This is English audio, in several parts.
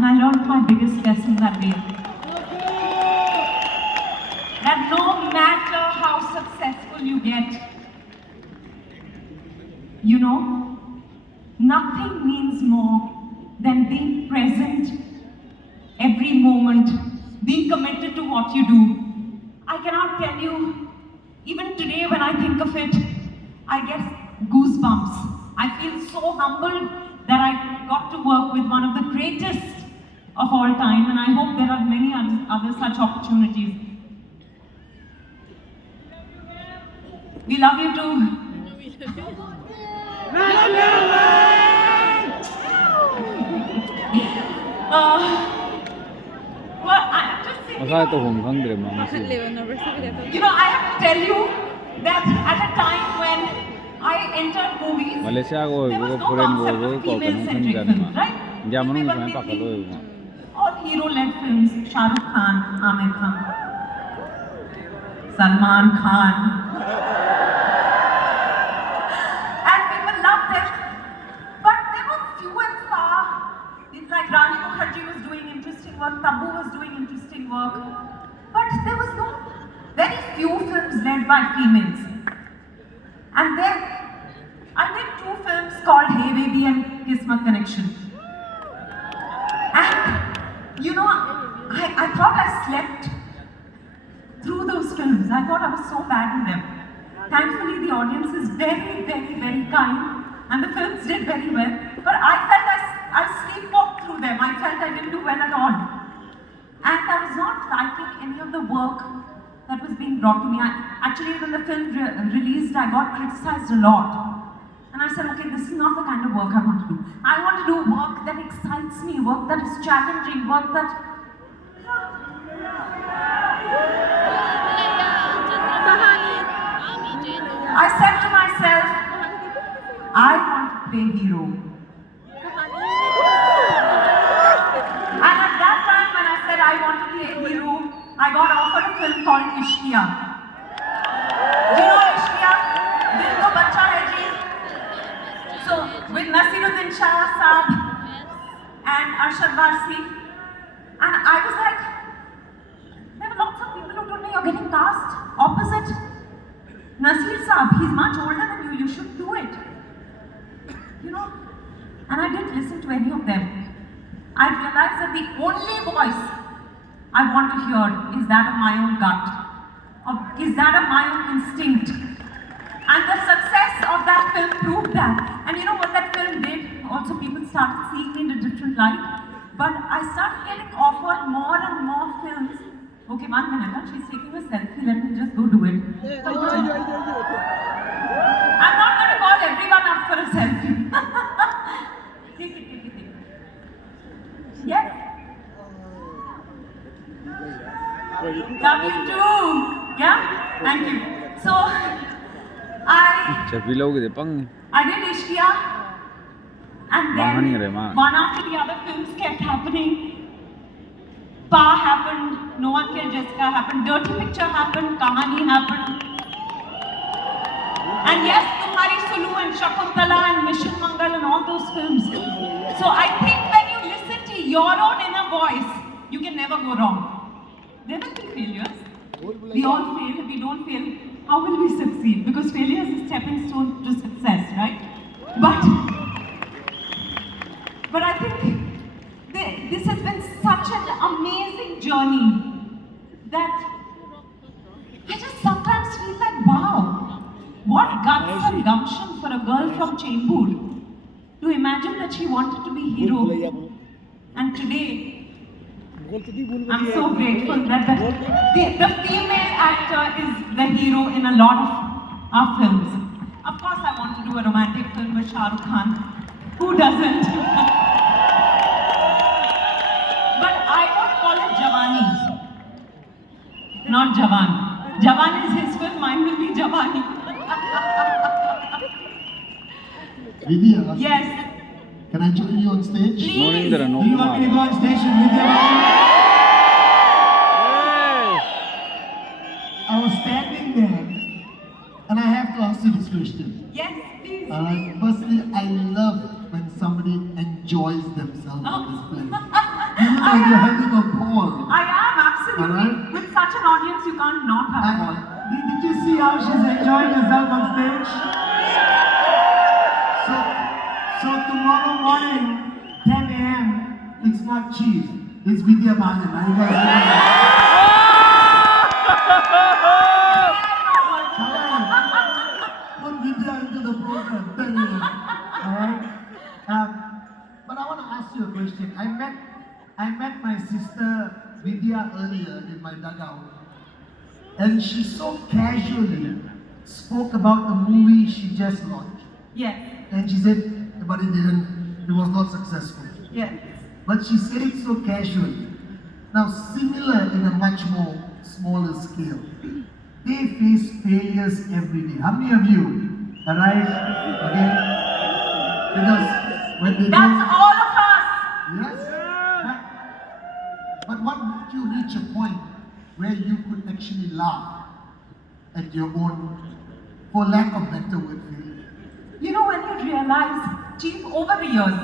And I learned my biggest lesson that day. That no matter how successful you get, you know, nothing means more than being present every moment, being committed to what you do. I cannot tell you, even today when I think of it, I get goosebumps. I feel so humbled that I got to work with one of the greatest of all time, and I hope there are many other such opportunities. We love you too. Well, I'm just thinking, you know, I have to tell you that at a time when I entered movies, Malaysia there was no concept of female-centric films, right? All hero-led films, Shah Rukh Khan, Amir Khan, Salman Khan. And people loved it. But they were few and far. It's like Rani Mukherjee was doing interesting work, Tabu was doing interesting work. But there was very few films led by females. And then I did 2 films called Hey Baby and Kismet Connection. And you know, I thought I slept through those films. I thought I was so bad in them. Thankfully, the audience is very, very, very kind, and the films did very well. But I felt I sleepwalked through them. I felt I didn't do well at all. And I was not liking any of the work that was being brought to me. Actually, when the film released, I got criticized a lot. And I said, okay, this is not the kind of work I want to do. I want to do work that excites me, work that is challenging, work that... I said to myself, I want to play hero. And at that time when I said I want to play hero, I got offered a film called Ishqiya. Do you know Ishqiya? Dil to Bacha Hai Ji. So with Nasiruddin Shah Saab and Arshad Varsi, and I was like, there were lots of people who told me you're getting cast opposite Nasir Saab. He's much older than you. You should do it. You know, and I didn't listen to any of them. I realized that the only voice I want to hear is that of my own gut, is that of my own instinct. And the success of that film proved that. And you know what that film did? Also, people started seeing me in a different light. But I started getting offered more and more films. Okay, 1 minute, she's taking a selfie, let me just go do it. I'm not going to call everyone up for a selfie. Take it. Yes? Love you too. Yeah? Thank you. So, I did Ishqiya, and then one after the other films kept happening. Pa happened, No One Killed Jessica happened, Dirty Picture happened, Kahani happened. And yes, Tumhari Sulu and Shakuntala and Mission Mangal and all those films. So I think when you listen to your own inner voice, you can never go wrong. There will be failures. We all fail. If we don't fail, how will we succeed? Because failure is a stepping stone to success, right? But I think this has been such an amazing journey that I just sometimes feel like, wow, what guts and gumption for a girl from Chembur to imagine that she wanted to be hero. And today, I'm so grateful that the female actor is the hero in a lot of our films. Of course, I want to do a romantic film with Shah Rukh Khan. Who doesn't? But I would call it Jawani, not Jawan. Jawan is his film, mine will be Jawani. Vidya? Yes. Can I join you on stage? Please. Do you want me to go on stage with Vidya? I was standing there and I have to ask you this question. Yes, please. Firstly, I love when somebody enjoys themselves in this place. like you're having a ball. I am, absolutely. Alright. With such an audience, you can't not have a ball. Did you see how she's enjoying herself on stage? So tomorrow morning, 10 a.m., it's not Chief, it's Vidya Balan. Are you guys put Vidya into the program, 10 a.m. Alright? But I want to ask you a question. I met my sister Vidya earlier in my dugout, and she so casually spoke about the movie she just launched. Yes. And she said, but it was not successful. Yes. But she said it so casually. Now, similar in a much more smaller scale, they face failures every day. How many of you arrive again? Because when they That's all of us. yes. But what made you reach a point where you could actually laugh at your own, for lack of better word, failure? You know, when you realize, Chief, over the years,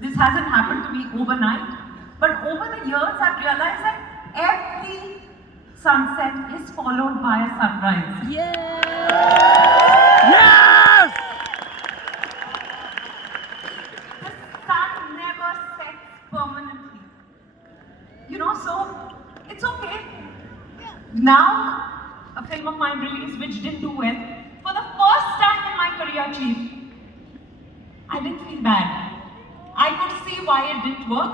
this hasn't happened to me overnight, but over the years I've realized that every sunset is followed by a sunrise. Yes! Yes! The sun never sets permanently. You know, so it's okay. Now, a film of mine released which didn't do well. For the first time in my career, Chief, I didn't feel bad. I could see why it didn't work,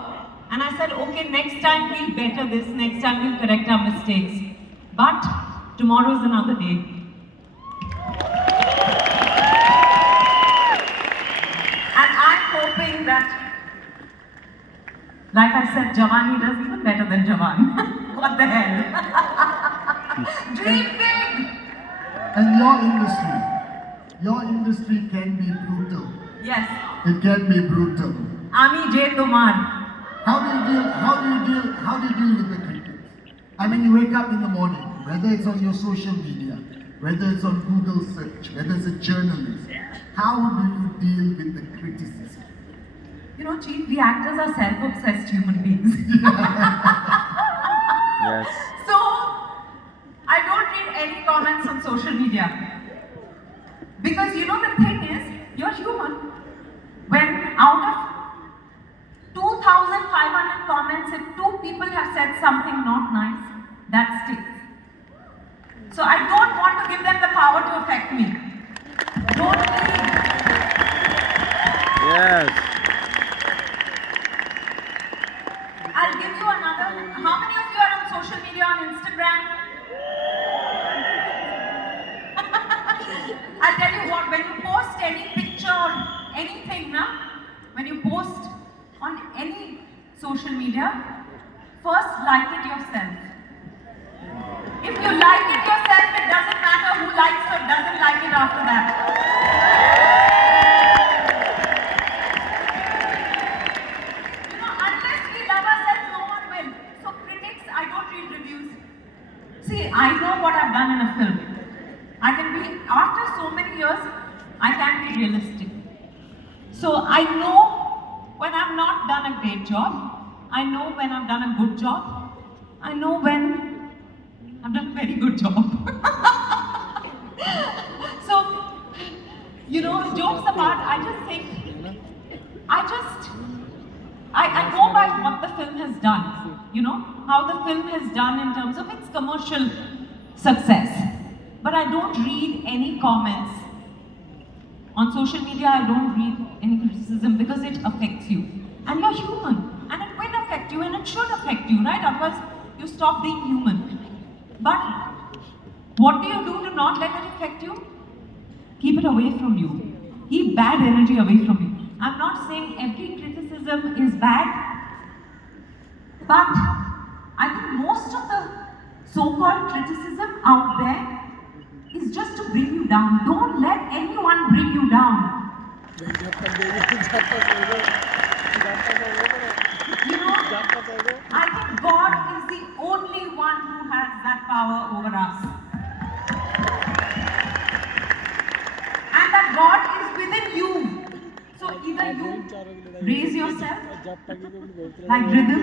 and I said, okay, next time we'll better this, next time we'll correct our mistakes. But tomorrow is another day. And I'm hoping that, like I said, Javani does even better than Jawan. What the hell? Dream big! And your industry can be brutal. Yes. It can be brutal. Ami J. Tomar. How do you deal with the critics? I mean, you wake up in the morning, whether it's on your social media, whether it's on Google search, whether it's a journalist, how do you deal with the criticism? You know, Chief, we actors are self-obsessed human beings. Yes. So, I don't read any comments on social media. Because you know the thing is, you're human. When out of 2,500 comments, if 2 people have said something not nice, that sticks. So I don't want to give them the power to affect me. Don't need. Yes. I'll give you another. How many of you are on social media, on Instagram? I'll tell you what, when you post any picture or anything, when you post on any social media, first like it yourself. If you like it yourself, it doesn't matter who likes or doesn't like it after that. You know, unless we love ourselves, no one will. So critics, I don't read reviews. See, I know what I've done in a film. I can be, after so many years, I can be realistic. So I know when I've not done a great job. I know when I've done a good job. I know when I've done a very good job. So, you know, jokes apart, I just think, I go by what the film has done. You know, how the film has done in terms of its commercial success. But I don't read any comments. On social media, I don't read any criticism because it affects you. And you're human. And it will affect you and it should affect you, right? Otherwise, you stop being human. But what do you do to not let it affect you? Keep it away from you. Keep bad energy away from you. I'm not saying every criticism is bad. But I think most of the so-called criticism out there is just to bring you down. Don't let anyone bring you down. You know, I think God is the only one who has that power over us. And that God is within you. So either you raise yourself Like rhythm?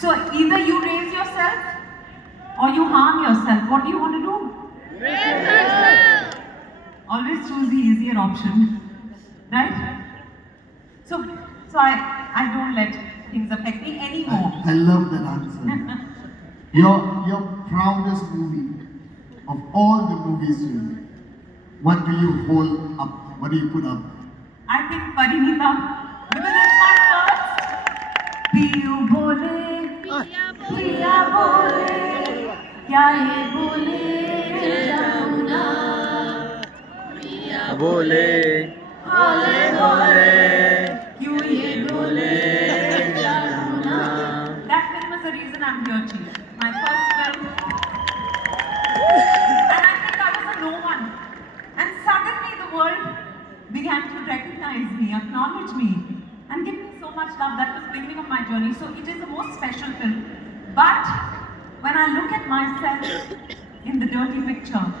So either you raise yourself or you harm yourself. What do you want to do? Always choose the easier option, right? So I don't let things affect me anymore. I love that answer. Your proudest movie of all the movies you made, what do you hold up? What do you put up? I think Parinita, because it's my first. Piyu bole, piya bole, kya ye bole, jamuna. बोले Hole hole, you ye bole, jamuna. That film was the reason I'm here, Chief. My first film. And I think I was a no one. And suddenly the world began to recognize me, acknowledge me, and give me so much love. That was the beginning of my journey. So it is the most special film. But when I look at myself in the dirty picture,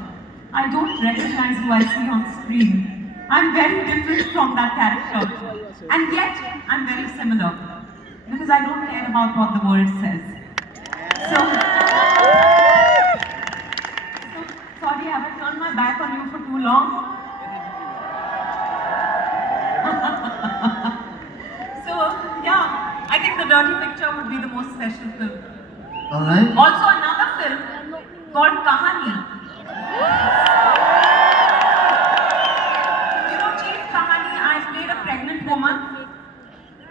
I don't recognize who I see on screen. I'm very different from that character. And yet, I'm very similar. Because I don't care about what the world says. So sorry, have I turned my back on you for too long? So, yeah, I think The Dirty Picture would be the most special film. Alright? Also, another film called Kahani. You know, Chief, Kahani, I played a pregnant woman.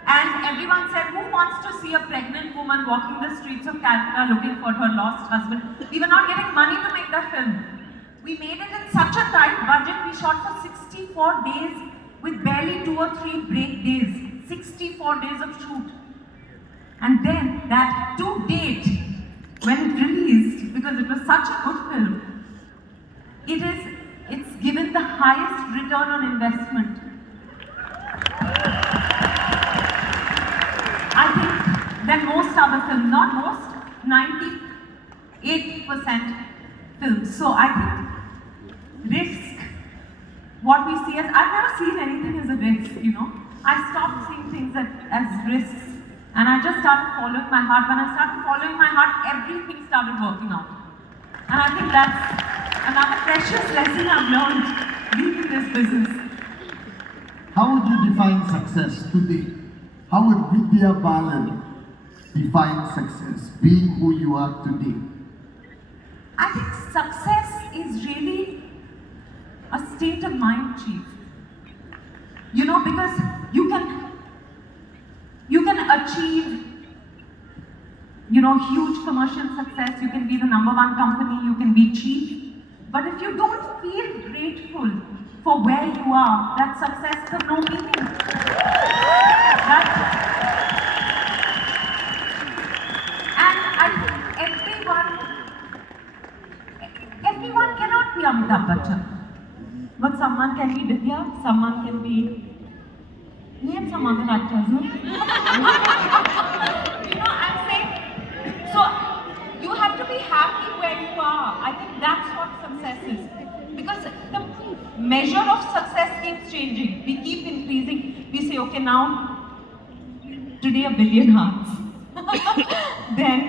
And everyone said, who wants to see a pregnant woman walking the streets of Calcutta looking for her lost husband? We were not getting money to make that film. We made it in such a tight budget. We shot for 64 days with barely 2 or 3 break days. 64 days of shoot. And then that to date, when it released, because it was such a good film, it's given the highest return on investment. I think than most other films, not most, 98% films. So I think risk, what we see as, I've never seen anything as a risk, you know. I stopped seeing things as risks and I just started following my heart. When I started following my heart, everything started working out. And I think that's another precious lesson I've learned being in this business. How would you define success today? How would Vidya Balan define success, being who you are today? I think success is really a state of mind, Chief. You know, because you can achieve, you know, huge commercial success, you can be the #1 company, you can be chief. But if you don't feel grateful for where you are, that success has no meaning. And I think everyone cannot be Amitabh Bachchan. But someone can be Vidya, someone can be, name some other actors, no? You know, I'm saying, so you have to be happy where you are. I think that's what success is. Because the measure of success keeps changing. We keep increasing. We say, okay, now, today 1 billion hearts. Then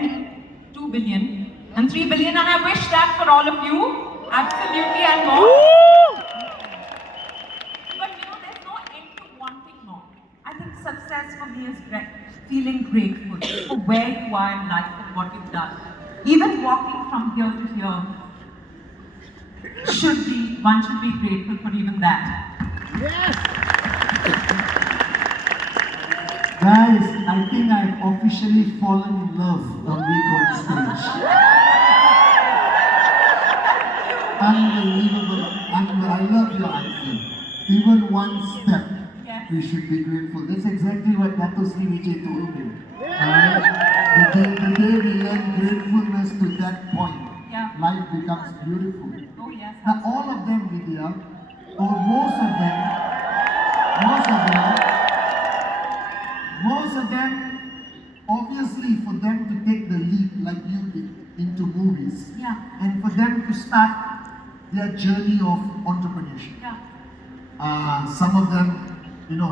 2 billion. And 3 billion. And I wish that for all of you. Absolutely and more. But you know, there's no end to wanting more. I think success for me is feeling grateful for where you are in life and what you've done. Even walking from here to here, one should be grateful for even that. Yes. Guys, I think I've officially fallen in love one week on stage. Unbelievable. I love your answer. Even one step, Yes. we should be grateful. That's exactly what Dato Sri Vijay told me. Alright? The day we learn gratefulness to that point, Yeah. life becomes beautiful. Oh yes. Now all of them, Vidya, or most of them, obviously for them to take the leap like you did into movies, Yeah. and for them to start their journey of entrepreneurship. Yeah. Some of them,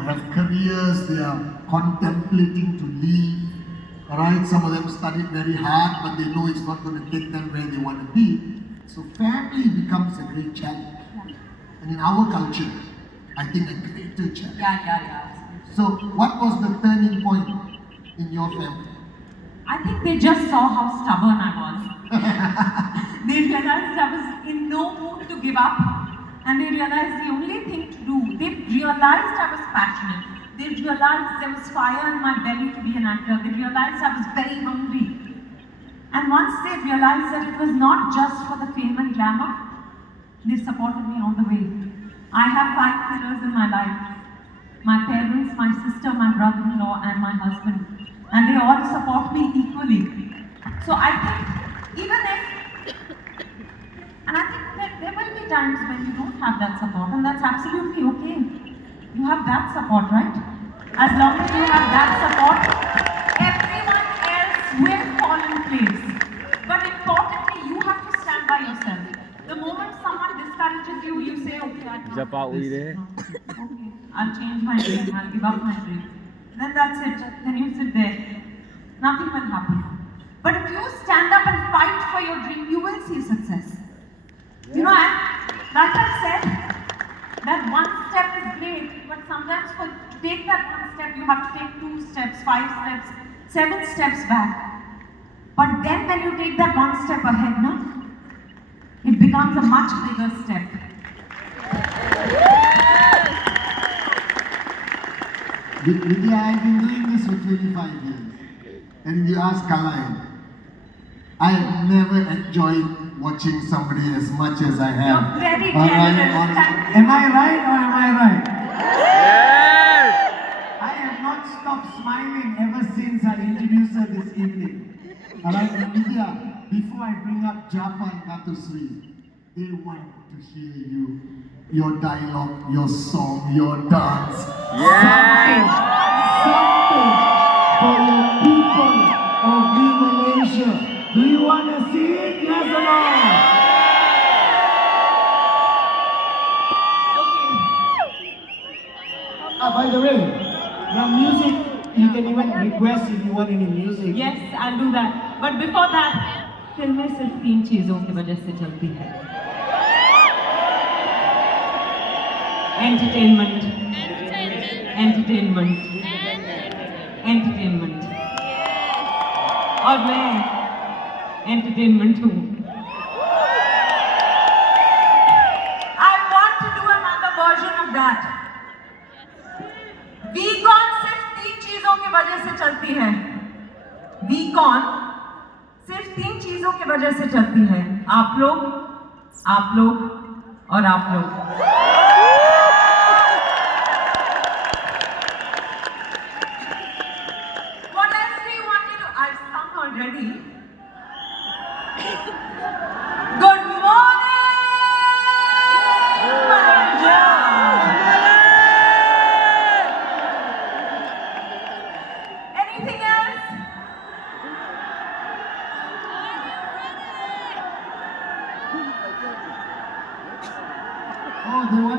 have careers. They are contemplating to leave. Alright, some of them studied very hard, but they know it's not going to take them where they want to be. So family becomes a great challenge. And in our culture, I think a greater challenge. Yeah. So what was the turning point in your family? I think they just saw how stubborn I was. They realized I was in no mood to give up. And they realized the only thing to do, they realized I was passionate. They realized there was fire in my belly to be an actor. They realized I was very hungry. And once they realized that it was not just for the fame and glamour, they supported me all the way. I have 5 pillars in my life. My parents, my sister, my brother-in-law, and my husband. And they all support me equally. So I think, even if, and I think that there will be times when you don't have that support, and that's absolutely okay. You have that support, right? As long as you have that support, everyone else will fall in place. But importantly, you have to stand by yourself. The moment someone discourages you, you say, okay, I can't do this. No. Okay, I'll change my dream, I'll give up my dream. Then that's it. Then you sit there. Nothing will happen. But if you stand up and fight for your dream, you will see success. And like I said, that one step is great, but sometimes to take that one step, you have to take 2 steps, 5 steps, 7 steps back. But then when you take that one step ahead, it becomes a much bigger step. Vidya, I've been doing this for 25 years. And you ask Kalai, I have never enjoyed watching somebody as much as I have. You're very generous. Am I right or am I right? Yes! I have not stopped smiling ever since I introduced her this evening. Alright, Vidya, before I bring up Japa and Natusri, they want to hear you. Your dialogue, your song, your dance. Yes! Something for your people of Malaysia. Do you want to see it? Yes or no? By the way, your music, you can even request if you want any music. Yes, I'll do that. But before that, फिल्में सिर्फ 3 चीजों की वजह से चलती है. Entertainment. और मैं entertainment हूँ. I want to do another version of that. VCon सिर्फ 3 चीजों की वजह से चलती है. VCon सिर्फ 3 चीजों की वजह से चलती है. आप लोग और आप लोग. What else do you want me to? I've sung already. Good morning, Malaysia. Anything else? Oh, they want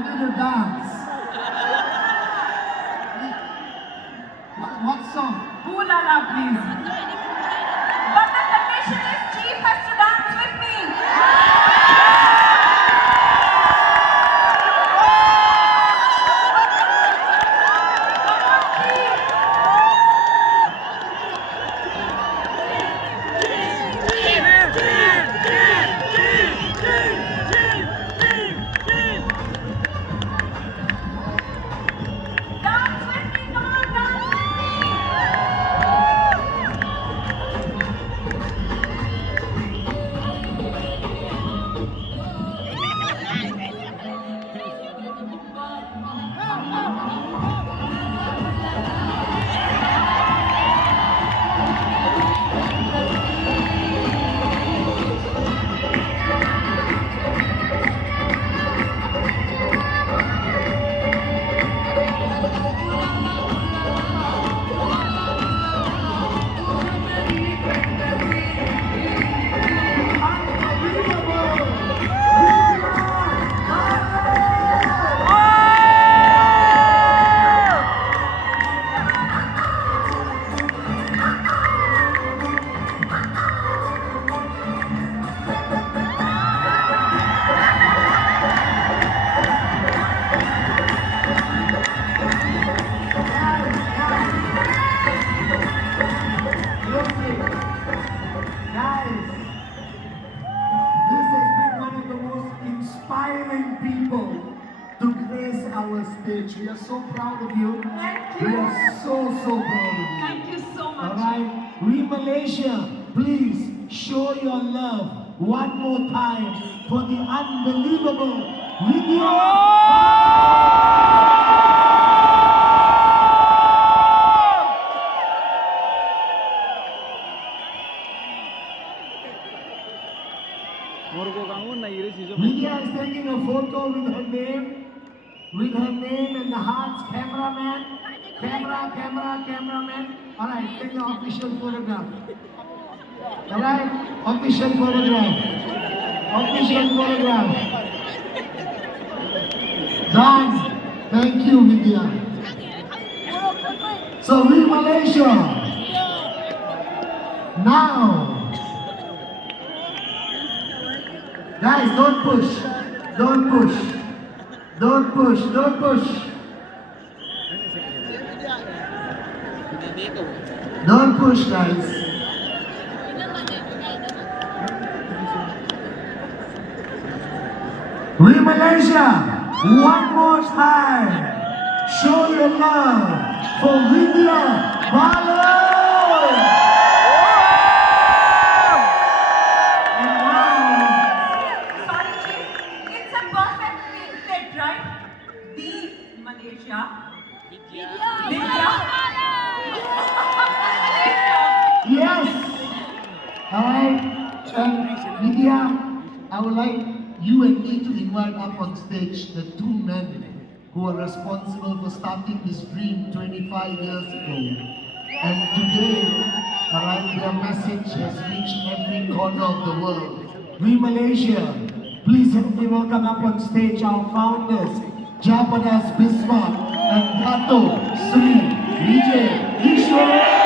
are so proud of you. Thank We you. are so proud of you. Thank you so much. Alright, we Malaysia, please show your love one more time for the unbelievable Vidya. Vidya is taking a photo with her name and the hearts. Cameraman, cameraman. Alright, take the official photograph. Alright, official photograph. Done. Thank you, Vidya. So we Malaysia. Now. Guys, don't push. Don't push, guys. We Malaysia, one more time, show your love for Vidya Balan. And now, Sorry, Chief. It's a perfect fit, right? The Malaysia. Vidya. yes. Alright, and Vidya, I would like you and me to invite up on stage the two men who are responsible for starting this dream 25 years ago. And today, alright, their message has reached every corner of the world. We Malaysia, please help me welcome up on stage our founders, Japadas Bismarck and Dato Sri Vijay Ishwara.